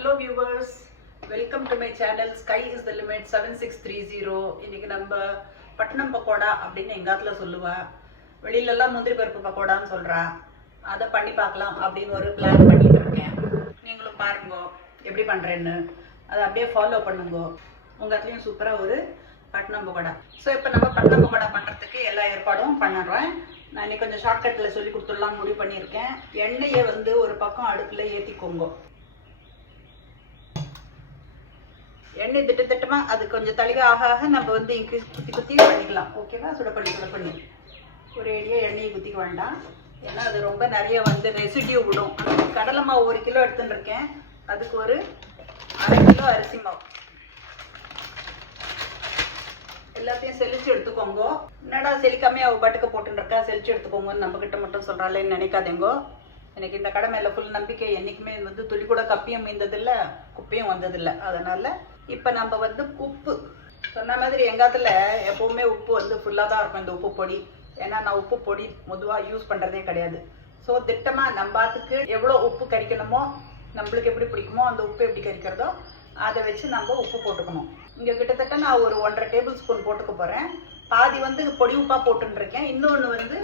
Hello viewers welcome to my channel sky is the limit seven six three zero இன்னைக்கு நம்ம பட்டணம் பக்கோடா அப்படின்னு எங்காத்துல சொல்லுவா. வெளியிலலாம் முந்திரி பருப்பு பக்கோடான்னு சொல்றா. அதை பண்ணி பார்க்கலாம் அப்படின்னு ஒரு பிளான் பண்ணிட்டு இருக்கேன். நீங்களும் பாருங்க எப்படி பண்றேன்னு. அதை அப்படியே ஃபாலோ பண்ணுங்க. உங்க சூப்பரா ஒரு பட்டணம் பக்கோடா. ஸோ இப்போ நம்ம பட்டணம் பக்கோடா பண்றதுக்கு எல்லா ஏற்பாடும் பண்ணுறேன். நான் இன்னைக்கு கொஞ்சம் ஷார்ட்கட்டில் சொல்லி கொடுத்துடலாம் முடிவு பண்ணியிருக்கேன். எண்ணெயை வந்து ஒரு பக்கம் அடுப்பில் ஏற்றிக்கோங்க எண்ணெய் திட்டத்திட்டமா அது கொஞ்சம் தளிக ஆக ஆக நம்ம வந்து இன்க்ரீஸ் குத்தி குத்தி பண்ணிக்கலாம். ஓகேவா சுட பண்ணி சுட பண்ணி. ஒரு ஏடியா எண்ணெயை குத்திக்க வேண்டாம். ஏன்னா அது ரொம்ப நிறைய வந்து ரெசிடியூ விடும். கடலை மாவு ஒரு கிலோ எடுத்துன்னு இருக்கேன் அதுக்கு ஒரு அரை கிலோ அரிசி மாவு. எல்லாத்தையும் செலிச்சு எடுத்துக்கோங்க. என்னடா செழிக்காமே அவ பாட்டுக்கு போட்டுன்னு இருக்கா செலிச்சு எடுத்துக்கோங்கன்னு நம்ம கிட்ட மட்டும் சொல்றாளேன்னு நினைக்காதேங்கோ. எனக்கு இந்த கடை மேல ஃபுல் நம்பிக்கை என்னைக்குமே வந்து துளி கூட கப்பியும் மீந்ததில்லை குப்பையும் வந்ததில்லை. அதனால இப்போ நம்ம வந்து உப்பு. சொன்ன மாதிரி எங்காத்துல எப்பவுமே உப்பு வந்து ஃபுல்லா தான் இருக்கும். இந்த உப்பு பொடி. ஏன்னா நான் உப்பு பொடி பொதுவா யூஸ் பண்றதே கிடையாது. ஸோ திட்டமா நம்பாத்துக்கு எவ்வளோ உப்பு கறிக்கணுமோ நம்மளுக்கு எப்படி பிடிக்குமோ அந்த உப்பு எப்படி கறிக்கிறதோ அதை வச்சு நம்ம உப்பு போட்டுக்கணும். இங்கே கிட்டத்தட்ட நான் ஒரு ஒன்றரை டேபிள் ஸ்பூன் போட்டுக்க போறேன். பாதி வந்து பொடி உப்பாக போட்டுன்னு இருக்கேன் இன்னொன்று வந்து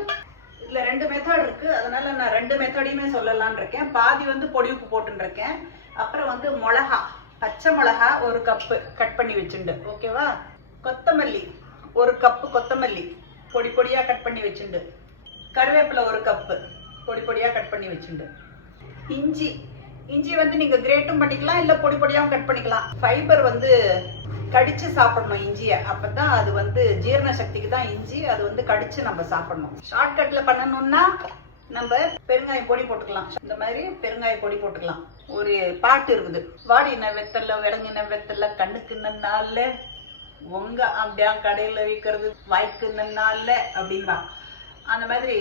இதில் ரெண்டு மெத்தட் இருக்கு. அதனால நான் ரெண்டு மெத்தடையுமே சொல்லலான் இருக்கேன் பாதி வந்து பொடி உப்பு போட்டுருக்கேன் அப்புறம் வந்து மிளகா. பச்சை மிளகா ஒரு கப்பு கட் பண்ணி வச்சுண்டு ஓகேவா? கொத்தமல்லி ஒரு கப்பு கொத்தமல்லி பொடி பொடியா கட் பண்ணி வச்சுண்டு கருவேப்பிலை ஒரு கப்பு பொடி பொடியா கட் பண்ணி வச்சுண்டு. இஞ்சி இஞ்சி வந்து நீங்க கிரேட்டும் பண்ணிக்கலாம் இல்ல பொடி பொடியாவும் கட் பண்ணிக்கலாம். ஃபைபர் வந்து கடிச்சு சாப்பிடணும் இஞ்சிய அப்பதான் அது வந்து ஜீரண சக்திக்கு தான் இஞ்சி அது வந்து கடிச்சு நம்ம சாப்பிடணும். ஷார்ட்கட்டில் பண்ணணும்னா நம்ம பெருங்காயம் பொடி போட்டுக்கலாம். இந்த மாதிரி பெருங்காய பொடி போட்டுக்கலாம். ஒரு பாட்டு இருக்குது. வாடின வெத்தல்ல விடங்கின வெத்தல்ல கண்ணுக்கு நன்னால உங்க அப்படியா கடையில விற்கிறது வாய்க்கு நன்னால அப்படின்பா. அந்த மாதிரி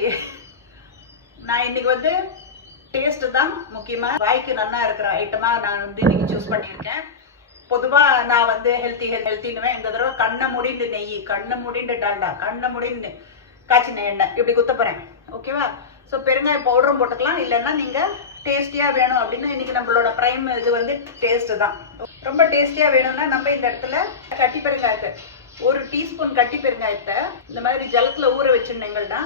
நான் இன்னைக்கு வந்து டேஸ்ட் தான் முக்கியமா. வாய்க்கு நல்லா இருக்கிற ஐட்டமா நான் வந்து இன்னைக்கு சூஸ் பண்ணியிருக்கேன். பொதுவா நான் வந்து ஹெல்த்தி ஹெல்த்தின்னுவேன் இந்த தடவை கண்ணை முடிண்டு நெய் கண்ணை முடிண்டு டால்டா கண்ணை முடிண்டு காய்ச்சின எண்ணெய். இப்படி குத்த போறேன். ஓகேவா ஸோ பெருங்காய பவுடரும் போட்டுக்கலாம். இல்லைன்னா நீங்கள் டேஸ்டியாக வேணும் அப்படின்னா இன்னைக்கு நம்மளோட ப்ரைம் இது வந்து டேஸ்ட்டு தான். ரொம்ப டேஸ்டியாக வேணும்னா நம்ம இந்த இடத்துல கட்டி பெருங்காயத்தை ஒரு டீஸ்பூன் கட்டி பெருங்காயத்தை இந்த மாதிரி ஜலத்தில் ஊற வச்சுருந்தீங்கன்னா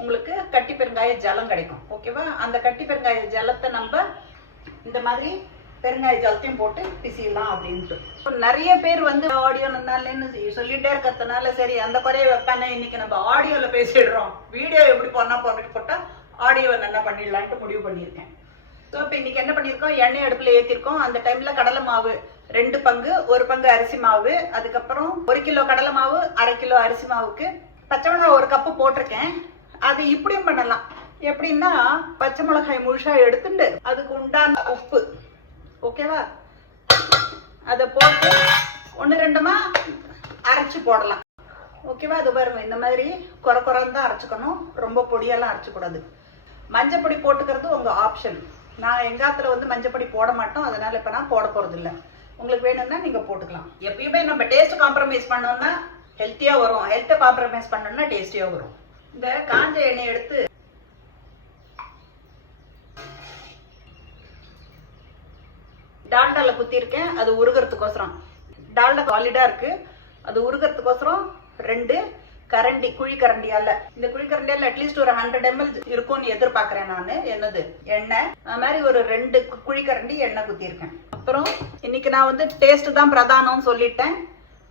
உங்களுக்கு கட்டி பெருங்காய ஜலம் கிடைக்கும். ஓகேவா அந்த கட்டி பெருங்காய ஜலத்தை நம்ம இந்த மாதிரி பெருங்காய ஜலத்தையும் போட்டு பிசிடலாம் அப்படின்ட்டு. நிறைய பேர் வந்து ஆடியோ நன்னாலேன்னு சொல்லிட்டே இருக்கிறதுனால சரி அந்த குறைய வைப்பானே இன்னைக்கு நம்ம ஆடியோவில் பேசிடுறோம். வீடியோ எப்படி பண்ணா போட்டுட்டு போட்டால் ஆடியோவை நல்லா பண்ணிடலான்ட்டு முடிவு பண்ணியிருக்கேன். ஸோ இப்போ இன்னைக்கு என்ன பண்ணியிருக்கோம்? எண்ணெய் அடுப்பில் ஏற்றிருக்கோம் அந்த டைமில் கடலை மாவு ரெண்டு பங்கு ஒரு பங்கு அரிசி மாவு அதுக்கப்புறம் ஒரு கிலோ கடலை மாவு அரை கிலோ அரிசி மாவுக்கு பச்சை மிளகாய் ஒரு கப்பு போட்டிருக்கேன். அது இப்படியும் பண்ணலாம். எப்படின்னா பச்சை மிளகாய் முழுசாக எடுத்துட்டு அதுக்கு உண்டான உப்பு. ஓகேவா அதை போட்டு ஒன்று ரெண்டுமா அரைச்சி போடலாம். ஓகேவா அது பாருங்க இந்த மாதிரி குறை குறைந்தான் தான் ரொம்ப பொடியெல்லாம் அரைச்சிக்கூடாது. மஞ்சப்பொடி போட்டுக்கிறது உங்கள் ஆப்ஷன் நான் எங்காத்துல வந்து மஞ்சப்பொடி போட மாட்டோம். அதனால இப்போ நான் போட போகிறதில்ல உங்களுக்கு வேணும்னா நீங்கள் போட்டுக்கலாம். எப்பயுமே நம்ம டேஸ்ட் காம்ப்ரமைஸ் பண்ணோம்னா ஹெல்த்தியாக வரும். ஹெல்த்தை காம்ப்ரமைஸ் பண்ணோம்னா டேஸ்டியாக வரும். இந்த காஞ்ச எண்ணெய் எடுத்து டால்டாவில் குத்திருக்கேன். அது உருகிறதுக்கோசரம். டால்டா சாலிடாக இருக்குது அது உருகிறதுக்கோசரம் ரெண்டு கரண்டி குழி கரண்டியால இந்த குழி கரண்டியால அட்லீஸ்ட் ஒரு ஹண்ட்ரட் எம்எல் இருக்கும்னு எதிர்பார்க்கறேன் நான். என்னது? எண்ணெய். அது மாதிரி ஒரு ரெண்டு கு- குழி கரண்டி எண்ணெய் குத்திருக்கேன் அப்புறம் இன்னைக்கு நான் வந்து டேஸ்ட் தான் பிரதானம்னு சொல்லிட்டேன்.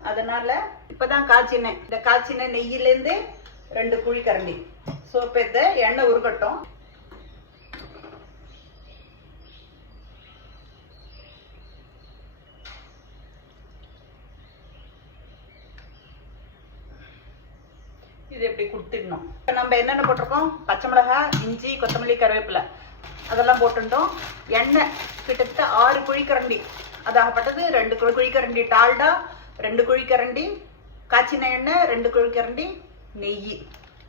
அதனால இப்பதான் காய்ச்சினேன். இந்த காய்ச்சின நெய்யிலேருந்து ரெண்டு குழி கரண்டி. ஸோ இப்போ இந்த எண்ணெய் உருகட்டும். இது எப்படி கொடுத்துடணும்? இப்போ நம்ம என்னென்ன போட்டிருக்கோம்? பச்சை மிளகாய் இஞ்சி கொத்தமல்லி கருவேப்பிலை. அதெல்லாம் போட்டுட்டோம். எண்ணெய் கிட்டத்தட்ட ஆறு குழிக்கரண்டி. அதாகப்பட்டது ரெண்டு குழி குழிக்கரண்டி டால்டா ரெண்டு குழிக்கரண்டி காய்ச்சின எண்ணெய் ரெண்டு குழிக்கரண்டி நெய்.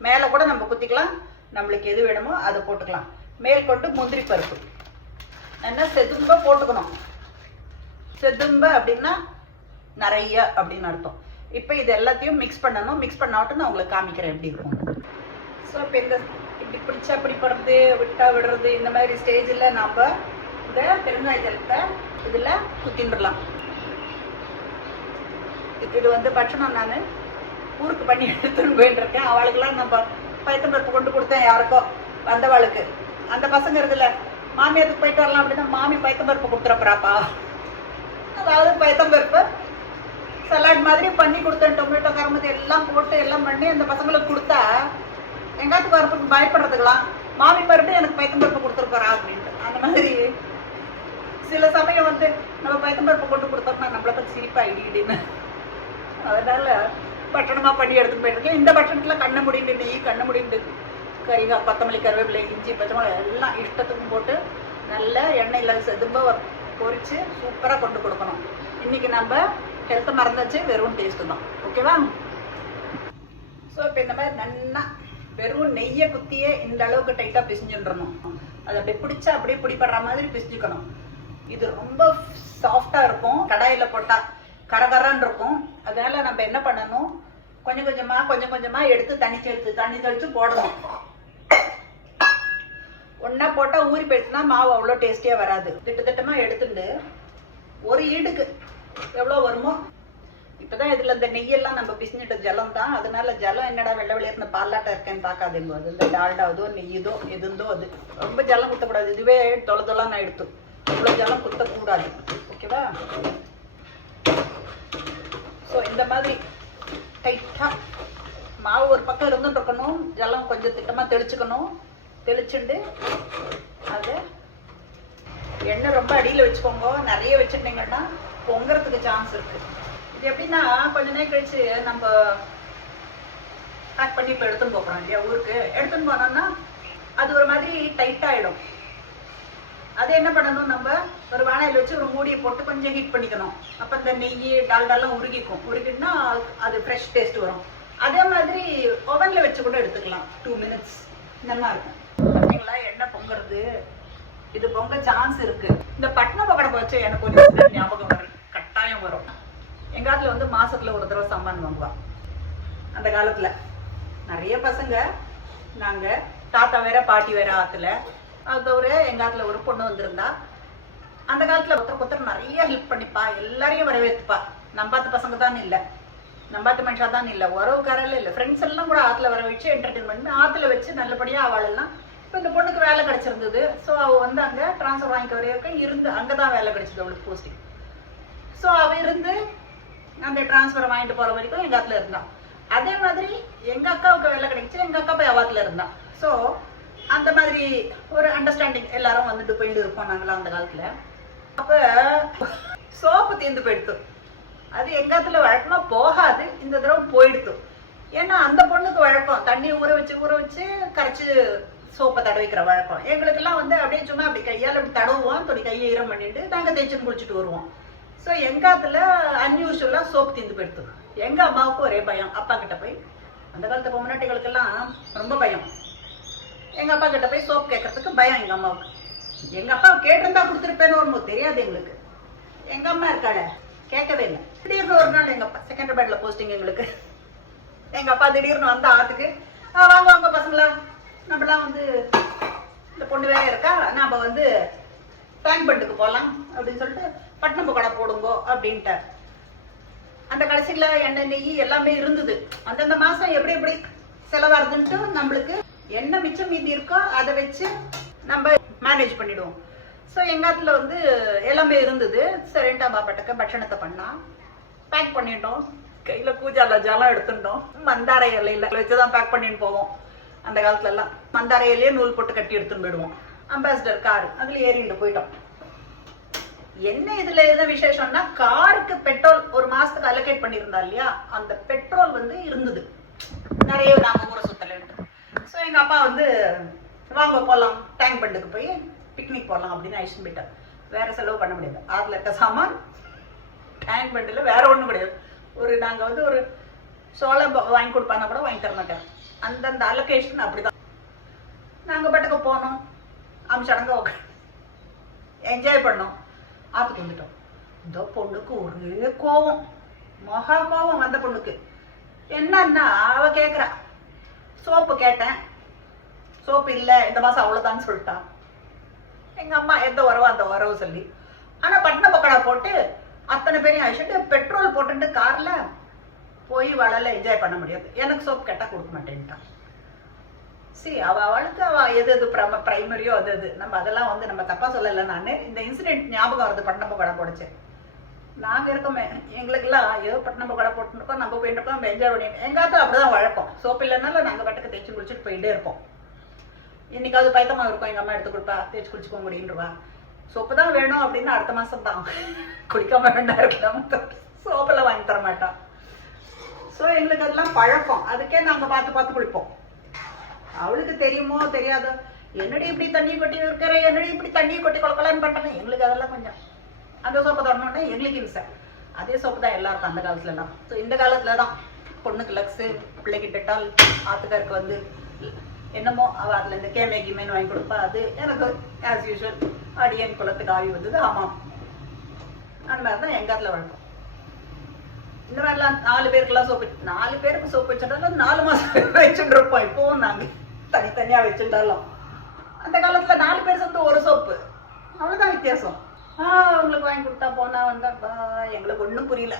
மேலே கூட நம்ம குத்திக்கலாம். நம்மளுக்கு எது வேணுமோ அதை போட்டுக்கலாம். மேல் கொண்டு முந்திரி பருப்பு. என்ன? செதும்ப போட்டுக்கணும். செதும்ப அப்படின்னா நிறைய அப்படின்னு அர்த்தம். இப்போ இது எல்லாத்தையும் மிக்ஸ் பண்ணணும். மிக்ஸ் பண்ணாட்டும் நான் உங்களுக்கு காமிக்கிறேன் எப்படி இருக்கும். ஸோ இப்போ இந்த இப்படி பிடிச்சா இப்படி போடுறது விட்டா விடுறது இந்த மாதிரி ஸ்டேஜில் நாம் இந்த பெருங்காயத்தை இதில் குத்தின்றலாம் இது வந்து பட்சணம் நான். ஊருக்கு பண்ணி எடுத்துன்னு போயிட்டுருக்கேன். அவளுக்கெல்லாம் நம்ம பயத்தம்பருப்பு கொண்டு கொடுத்தேன் யாருக்கோ வந்தவாளுக்கு. அந்த பசங்க இருக்குல்ல மாமியாருக்கு போயிட்டு வரலாம் அப்படின்னா மாமி பயத்தம்பருப்பு கொடுத்துறப்பறாப்பா அதாவது பயத்தம்பருப்பு சலாட் மாதிரி பண்ணி கொடுத்தேன் டொமேட்டோ கரம்பு எல்லாம் போட்டு எல்லாம் பண்ணி அந்த பசங்களுக்கு கொடுத்தா எங்காத்துக்கு வரப்புக்கு பயப்படுறதுக்கலாம். மாமி மறுபடியும் எனக்கு பைத்தம்பருப்பு கொடுத்துருப்பாரா அப்படின்ட்டு. அந்த மாதிரி சில சமயம் வந்து நம்ம பைத்தம்பருப்பு கொண்டு கொடுத்தோம்னா நம்மளை பற்றி சிரிப்பா இடின்னு அதனால பட்டணமாக பண்ணி எடுத்துட்டு போயிருக்கேன் இந்த பட்டணத்தில் கண்ணை முடிண்டு நெய் கண்ணை முடிண்டு கறிகா கொத்தமல்லி கருவேப்பிலை இஞ்சி பச்சை எல்லாம் இஷ்டத்துக்கும் போட்டு நல்லா எண்ணெயில் செதும்ப பொரித்து சூப்பராக கொண்டு கொடுக்கணும். இன்னைக்கு நம்ம ஹெல்த்தை மறந்தாச்சு வெறும் டேஸ்ட்டு தான். ஓகேவா ஸோ இப்போ இந்த மாதிரி நல்லா வெறும் நெய்யை குத்தியே இந்த அளவுக்கு டைட்டாக பிசிஞ்சுன்றணும் அதை அப்படியே பிடிச்சா அப்படியே பிடிப்படுற மாதிரி பிசிஞ்சுக்கணும். இது ரொம்ப சாஃப்டாக இருக்கும். கடாயில் போட்டால் கரகரன்னு இருக்கும். அதனால நம்ம என்ன பண்ணணும்? கொஞ்சம் கொஞ்சமாக கொஞ்சம் கொஞ்சமாக எடுத்து தண்ணி தெளித்து தண்ணி தெளித்து போடணும். ஒன்றா போட்டால் ஊறி போயிடுச்சுன்னா மாவு அவ்வளோ டேஸ்டியாக வராது. திட்டத்திட்டமாக எடுத்துட்டு ஒரு ஈடுக்கு எவ்வளோ வருமோ? இப்பதான் இதுல இந்த நெய்யெல்லாம் நம்ம பிசிஞ்சிட்ட ஜலம் தான் அதனால ஜலம் என்னடா வெள்ளை வெளியேறின பாலாட்டம் இருக்கேன்னு பார்க்காதீங்க. அது இந்த டால்டாவதோ நெய்யுதோ எதுந்தோ அது. ரொம்ப ஜலம் குத்தக்கூடாது இதுவே தொலை தொலைன்னு எடுத்து இவ்வளோ ஜலம் குத்தக்கூடாது ஓகேவா? ஸோ இந்த மாதிரி டைட்டாக மாவு ஒரு பக்கம் இருந்துட்டு இருக்கணும் ஜலம் கொஞ்சம் திட்டமாக தெளிச்சுக்கணும். தெளிச்சுண்டு அதை எண்ணெய் ரொம்ப அடியில் வச்சுக்கோங்க. நிறைய வச்சுட்டீங்கன்னா பொங்கறதுக்கு சான்ஸ் இருக்கு. இது எப்படின்னா கொஞ்ச நேரம் கழிச்சு நம்ம பேக் பண்ணி இப்போ எடுத்துன்னு போகிறோம் இல்லையா ஊருக்கு. எடுத்துன்னு போனோம்னா அது ஒரு மாதிரி டைட் ஆயிடும். அது என்ன பண்ணணும் நம்ம? ஒரு வானையில் வச்சு ஒரு மூடியை போட்டு கொஞ்சம் ஹீட் பண்ணிக்கணும். அப்போ இந்த நெய் டால்டாலாம் உருகிக்கும். உருகிட்டுனா அது ஃப்ரெஷ் டேஸ்ட் வரும். அதே மாதிரி ஓவனில் வச்சு கூட எடுத்துக்கலாம். டூ மினிட்ஸ் நல்லா இருக்கும். பார்த்தீங்களா எண்ணெய் பொங்குறது. இது பொங்க சான்ஸ் இருக்கு. இந்த பட்ன பக்கடை வச்சு எனக்கு ஒரு ஞாபகம் வரும் கட்டாயம் வரும். எங்க வந்து மாசத்துல ஒரு தடவை சம்மன் வாங்குவா. அந்த காலத்துல. நிறைய பசங்க நாங்க தாத்தா வேற பாட்டி வேற ஆத்துல. அது தவிர எங்க ஆத்துல ஒரு பொண்ணு வந்திருந்தா அந்த காலத்துல ஒருத்தர் ஒருத்தர் நிறைய ஹெல்ப் பண்ணிப்பா எல்லாரையும் வரவேற்றுப்பா நம்பாத்த பசங்க தான் இல்ல. நம்பாத்த மனுஷா தான் இல்ல. உறவுக்காரல இல்ல. ஃப்ரெண்ட்ஸ் எல்லாம் கூட ஆத்துல வர வச்சு என்டர்டைன்மெண்ட் ஆத்துல வச்சு நல்லபடியா அவளெல்லாம் இப்போ இந்த பொண்ணுக்கு வேலை கிடைச்சிருந்தது. ஸோ அவள் வந்து அங்கே ட்ரான்ஸ்ஃபர் வாங்கிக்க வரைக்கும் இருந்து அங்கே தான் வேலை கிடைச்சது அவளுக்கு போஸ்டிங் ஸோ அவ இருந்து அந்த டிரான்ஸ்ஃபர் வாங்கிட்டு போற வரைக்கும் எங்க ஆத்துல இருந்தான் அதே மாதிரி எங்க அக்காவுக்கு வேலை கிடைச்சு எங்க அக்கா போய் அவாத்துல இருந்தான் ஸோ அந்த மாதிரி ஒரு அண்டர்ஸ்டாண்டிங் எல்லாரும் வந்துட்டு போயிட்டு இருப்போம் நாங்களாம் அந்த காலத்துல. அப்ப சோப்பு தீர்ந்து போயிடுத்து. அது எங்காத்துல வழக்கமா போகாது இந்த தடவை போயிடுத்து. ஏன்னா அந்த பொண்ணுக்கு வழக்கம். தண்ணி ஊற வச்சு ஊற வச்சு கரைச்சு சோப்பை தடவிக்கிற வழக்கம். எங்களுக்கெல்லாம் வந்து அப்படியே சும்மா அப்படி கையால் அப்படி தடவுவோம் தொடி கையை ஈரம் பண்ணிட்டு நாங்கள் தேய்ச்சி குளிச்சுட்டு வருவோம். ஸோ எங்காத்துல அன்யூஷுவலாக சோப் தீந்து போயிடுத்து. எங்கள் அம்மாவுக்கும் ஒரே பயம். அப்பா கிட்ட போய் அந்த காலத்து பொம்மநாட்டிகளுக்கெல்லாம் ரொம்ப பயம். எங்கள் அப்பா கிட்ட போய் சோப் கேட்கறதுக்கு பயம் எங்கள் அம்மாவுக்கு. எங்கள் அப்பா கேட்டிருந்தா கொடுத்துருப்பேன்னு ஒன்று தெரியாது எங்களுக்கு. எங்கள் அம்மா இருக்காள கேட்கவே இல்லை. திடீர்னு ஒரு நாள் எங்கள் அப்பா செகண்ட் பேட்ல போஸ்டிங் எங்களுக்கு. எங்கள் அப்பா திடீர்னு வந்த ஆத்துக்கு வாங்க வாங்க பசங்களா. நம்மளாம் வந்து இந்த பொண்ணு வேற இருக்கா. நாம் வந்து டேங்க் பண்டுக்கு போகலாம் அப்படின்னு சொல்லிட்டு பட்டினம்பு கடை போடுங்கோ அப்படின்ட்டார். அந்த கடைசியில் எண்ணெய் நெய் எல்லாமே இருந்தது. அந்தந்த மாதம் எப்படி எப்படி செலவாகுதுன்ட்டு நம்மளுக்கு என்ன மிச்சம் மீதி இருக்கோ அதை வச்சு நம்ம மேனேஜ் பண்ணிடுவோம். ஸோ எங்காத்துல வந்து எல்லாமே இருந்தது. சரிண்டா பாப்பாட்டுக்கு பட்சணத்தை பண்ணா பேக் பண்ணிட்டோம். கையில பூஜால ஜலம் எடுத்துட்டோம். மந்தார இலையில வச்சுதான் பேக் பண்ணிட்டு போவோம். அந்த காலத்துல எல்லாம் மந்தார இலையே நூல் போட்டு கட்டி எடுத்துன்னு போயிடுவோம். அம்பாசிடர் கார் அதுல ஏறிட்டு போயிட்டோம். என்ன இதுல இருந்த விசேஷம்னா காருக்கு பெட்ரோல் ஒரு மாசத்துக்கு அலோகேட் பண்ணியிருந்தா இல்லையா? அந்த பெட்ரோல் வந்து இருந்தது. நிறைய நாங்க ஊரை சுத்தல. ஸோ எங்க அப்பா வந்து வாங்க போகலாம் டேங்க் பண்டுக்கு போய் பிக்னிக் போகலாம் அப்படின்னு அழிச்சுட்டு போயிட்டார். வேற செலவு பண்ண முடியாது. ஆறுல இருக்க சாமான் டேங்க் பண்டில் வேற ஒண்ணும் கிடையாது. ஒரு நாங்க வந்து ஒரு சோளம் வாங்கி கொடுப்பாங்க கூட வாங்கி தர மாட்டேன் அந்தந்த அலோகேஷன் அப்படிதான். நாங்க பாட்டுக்கு போனோம். அம்சடங்க என்ஜாய் பண்ணோம். ஆத்துக்கு வந்துட்டோம். இந்த பொண்ணுக்கு ஒரே கோபம் மகா கோபம் வந்த பொண்ணுக்கு. என்னன்னா அவ கேக்குறா. சோப்பு கேட்டேன். சோப்பு இல்ல இந்த மாசம் அவ்வளோதான்னு சொல்லிட்டான் எங்க அம்மா எந்த உறவோ அந்த உறவு சொல்லி. ஆனா பட்டின பக்கடா போட்டு அத்தனை பேரையும் அழிச்சிட்டு பெட்ரோல் போட்டுட்டு கார்ல போய் வளல என்ஜாய் பண்ண முடியாது. எனக்கு சோப் கேட்டா கொடுக்க மாட்டேன்ட்டான். சரி அவ அவளுக்கு அவ எது எது பிரைமரியோ அது அது. நம்ம அதெல்லாம் வந்து நம்ம தப்பா சொல்லலை நான். இந்த இன்சிடென்ட் ஞாபகம் வருது பட்டணம்ப கடை போடுச்சு. நாங்க இருக்கோமே எங்களுக்கெல்லாம் ஏதோ பட்டணம்ப பக்கடா போட்டுருக்கோம் நம்ம போயிட்டு இருக்கோம் நம்ம என்ஜாய் பண்ணி எங்காத்தான் அப்படிதான் வழக்கம். சோப்பு இல்லைனாலும் நாங்க பட்டுக்கு தேய்ச்சி குளிச்சுட்டு போயிட்டே இருப்போம். இன்னைக்காவது பயத்தமா இருக்கும் எங்க அம்மா எடுத்து கொடுப்பா தேய்ச்சி குளிச்சுக்கோ முடியுன்றவா சோப்பு தான் வேணும் அப்படின்னு அடுத்த மாசம் தான். குளிக்காம வேண்டாம் இருக்கலாம் சோப்பெல்லாம் வாங்கி தர மாட்டான் ஸோ எங்களுக்கு அதெல்லாம் பழக்கம். அதுக்கே நாங்க பார்த்து பார்த்து குளிப்போம். அவளுக்கு தெரியுமோ தெரியாதோ? என்னடி இப்படி தண்ணி கொட்டி இருக்கிற என்னடி இப்படி தண்ணி கொட்டி கொலக்கலான்னு பண்றேன் எங்களுக்கு அதெல்லாம் கொஞ்சம். அந்த சோப்பை தொடனோடனே எங்களுக்கு இம்சை அதே சோப்பு தான் எல்லாருக்கும் அந்த காலத்துல எல்லாம் ஸோ இந்த காலத்துல தான் பொண்ணுக்கு லக்ஸு பிள்ளைக்கு டெட்டால் ஆத்துக்காருக்கு வந்து என்னமோ அவ அதுல இந்த கேமே கிமேன்னு வாங்கி கொடுப்பா. அது எனக்கு ஆஸ் யூஷுவல் அடியன் குளத்துக்கு ஆவி வந்தது. ஆமாம். அந்த மாதிரி தான் எங்கள் காலத்தில் வழக்கம் இந்த மாதிரிலாம் நாலு பேருக்குலாம் சோப்பு நாலு பேருக்கு சோப்பு வச்சுட்டாலும் நாலு மாதம் வச்சுட்டு இருப்போம் இப்போவும் நாங்க தனித்தனியா வச்சுட்டாலும். அந்த காலத்துல நாலு பேர் சேர்ந்து ஒரு சோப்பு. அவ்வளவுதான் வித்தியாசம். ஆஹ் உங்களுக்கு வாங்கி கொடுத்தா போனா வந்தா எங்களுக்கு ஒன்றும் புரியல.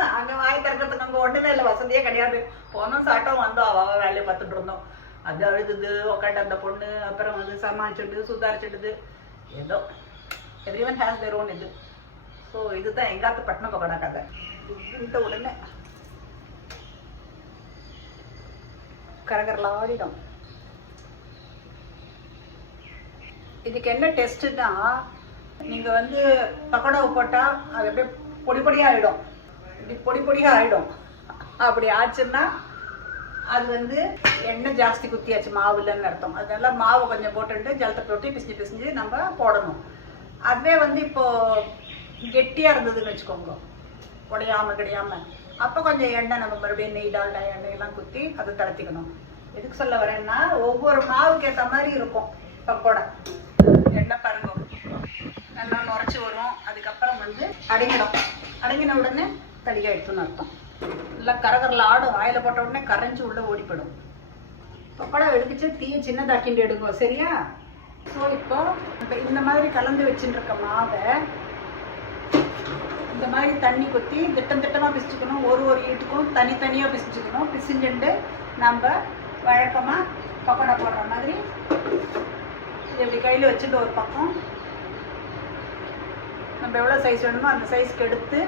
நாங்க வாங்கி திறக்கிறதுக்கு அங்கே ஒண்ணுமே இல்லை வசதியே கிடையாது. போனோம் சாப்பிட்டோம் வந்தோம். அவ வேலையை பார்த்துட்டு இருந்தோம். அது அழுதுது உக்காண்டு அந்த பொண்ணு அப்புறம் வந்து சமாளிச்சுட்டு சுதாரிச்சுடுது ஏதோ every one has their own இது. ஸோ இதுதான் எங்காத்து பட்டினம் பக்கடா கதை இதுன்ட்ட உடனே கரகரலாடிடும் இதுக்கு என்ன டெஸ்ட்டுன்னா நீங்கள் வந்து பக்கோடாவை போட்டால் அது அப்படியே பொடி பொடியாக ஆகிடும் இப்படி பொடி பொடியாக ஆகிடும் அப்படி ஆச்சுன்னா அது வந்து எண்ணெய் ஜாஸ்தி குத்தியாச்சு மாவு இல்லைன்னு அர்த்தம். அதனால மாவை கொஞ்சம் போட்டுட்டு ஜலத்தை போட்டு பிசிஞ்சு பிசிஞ்சு நம்ம போடணும். அதுவே வந்து இப்போது கெட்டியா இருந்ததுன்னு வச்சுக்கோங்க. உடையாம கிடையாம. அப்போ கொஞ்சம் எண்ணெய் நம்ம மறுபடியும் நெய் டால்டா எண்ணெய் எல்லாம் குத்தி அதை தளர்த்திக்கணும். எதுக்கு சொல்ல வரேன்னா ஒவ்வொரு மாவுக்கு ஏற்ற மாதிரி இருக்கும். பக்கோடா எண்ணெய் பாருங்க. நல்லா நுரைச்சி வரும். அதுக்கப்புறம் வந்து அடங்கிடும். அடங்கின உடனே தடியாக எடுத்துன்னு அர்த்தம். இல்லை கரகரில் ஆடும். வாயில போட்ட உடனே கரைஞ்சு உள்ள ஓடிப்படும். போயிடும் பக்கோடா எடுத்துச்சு தீய சின்னதாக்கிண்டு எடுக்கும் சரியா? ஸோ இப்போ இப்போ இந்த மாதிரி கலந்து வச்சுட்டு இருக்க மாவை இந்த மாதிரி தண்ணி கொத்தி திட்டம் திட்டமாக பிசிச்சுக்கணும் ஒரு ஒரு ஈட்டுக்கும் தனித்தனியாக பிசிச்சுக்கணும் பிசிஞ்சுட்டு நம்ம வழக்கமாக பக்கோடா போடுற மாதிரி இது இப்படி கையில் வச்சுட்டு ஒரு பக்கம். நம்ம எவ்வளோ சைஸ் வேணுமோ அந்த சைஸ்க்கு எடுத்து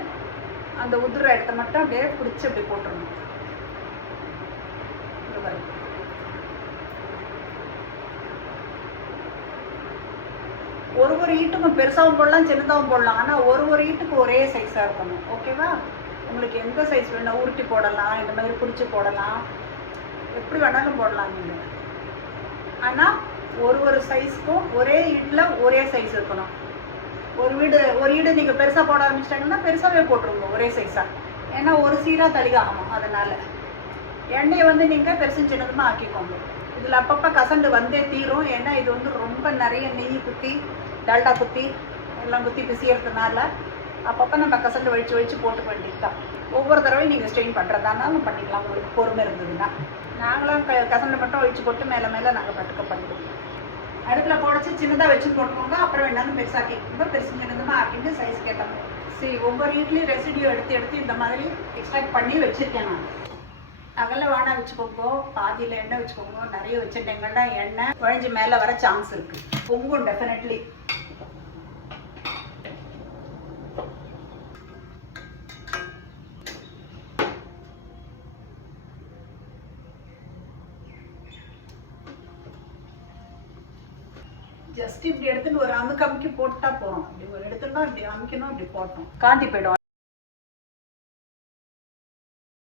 அந்த உதிர இடத்த மட்டும் அப்படியே பிடிச்சி அப்படி போட்டுடணும் இங்க பாருங்க. ஒரு ஒரு ஈட்டுக்கும் பெருசாகவும் போடலாம் சின்னதாகவும் போடலாம். ஆனால் ஒரு ஒரு ஈட்டுக்கு ஒரே சைஸாக இருக்கணும். ஓகேவா உங்களுக்கு எந்த சைஸ் வேணும் உருட்டி போடலாம் இந்த மாதிரி பிடிச்சி போடலாம். எப்படி வேணாலும் போடலாம் நீங்கள் ஆனால் ஒரு ஒரு சைஸ்க்கும் ஒரே ஈட்டில் ஒரே சைஸ் இருக்கணும். ஒரு வீடு ஒரு வீடு நீங்கள் பெருசாக போட ஆரம்பிச்சிட்டாங்கன்னா பெருசாகவே போட்டுருங்க ஒரே சைஸாக ஏன்னா ஒரு சீராக தடிகாகணும் அதனால். எண்ணெயை வந்து நீங்கள் பெருசும் சின்னதுமாக ஆக்கிக்கோங்க. இதில் அப்பப்போ கசண்டு வந்தே தீரும். ஏன்னா இது வந்து ரொம்ப நிறைய நெய் குத்தி டால்டா குத்தி எல்லாம் குத்தி பிசியறதுனால அப்பப்போ நம்ம கசண்டு வழித்து வழிச்சு போட்டு வேண்டியதுதான். ஒவ்வொரு தடவையும் நீங்கள் ஸ்ட்ரெயின் பண்ணுறதானாலும் பண்ணிக்கலாம். உங்களுக்கு பொறுமை இருந்ததுன்னா. நாங்களும் க கசண்டு மட்டும் ஒழிச்சு போட்டு மேலே மேலே நாங்கள் பட்டுக்க பண்ணிடுவோம். அடுப்பில் போடச்சு சின்னதாக வச்சு போட்டுக்கோங்க. அப்புறம் வேணாலும் பெருசாக்கிக்கோங்க பெருசு சின்னதுமா ஆக்கிட்டு சைஸ் கேட்டாங்க சரி ஒவ்வொரு வீட்லேயும் ரெசிடியூ எடுத்து எடுத்து இந்த மாதிரி எக்ஸ்ட்ராக்ட் பண்ணி வச்சுருக்கேன் நான். அகல வாடா வச்சுக்கோங்க பாதியில் எண்ணெய் வச்சுக்கோங்க நிறைய வச்சுட்டேங்கன்னா எண்ணெய் குழஞ்சி மேலே வர சான்ஸ் இருக்கு. பொங்கும் டெஃபினெட்லி ஜஸ்ட் இப்படி எடுத்துட்டு ஒரு அமுக்கு அமுக்கி போட்டா போறோம் இப்படி ஒரு எடுத்துட்டோம் இப்படி அமுக்கணும் இப்படி போட்டோம். காந்தி போயிடும்.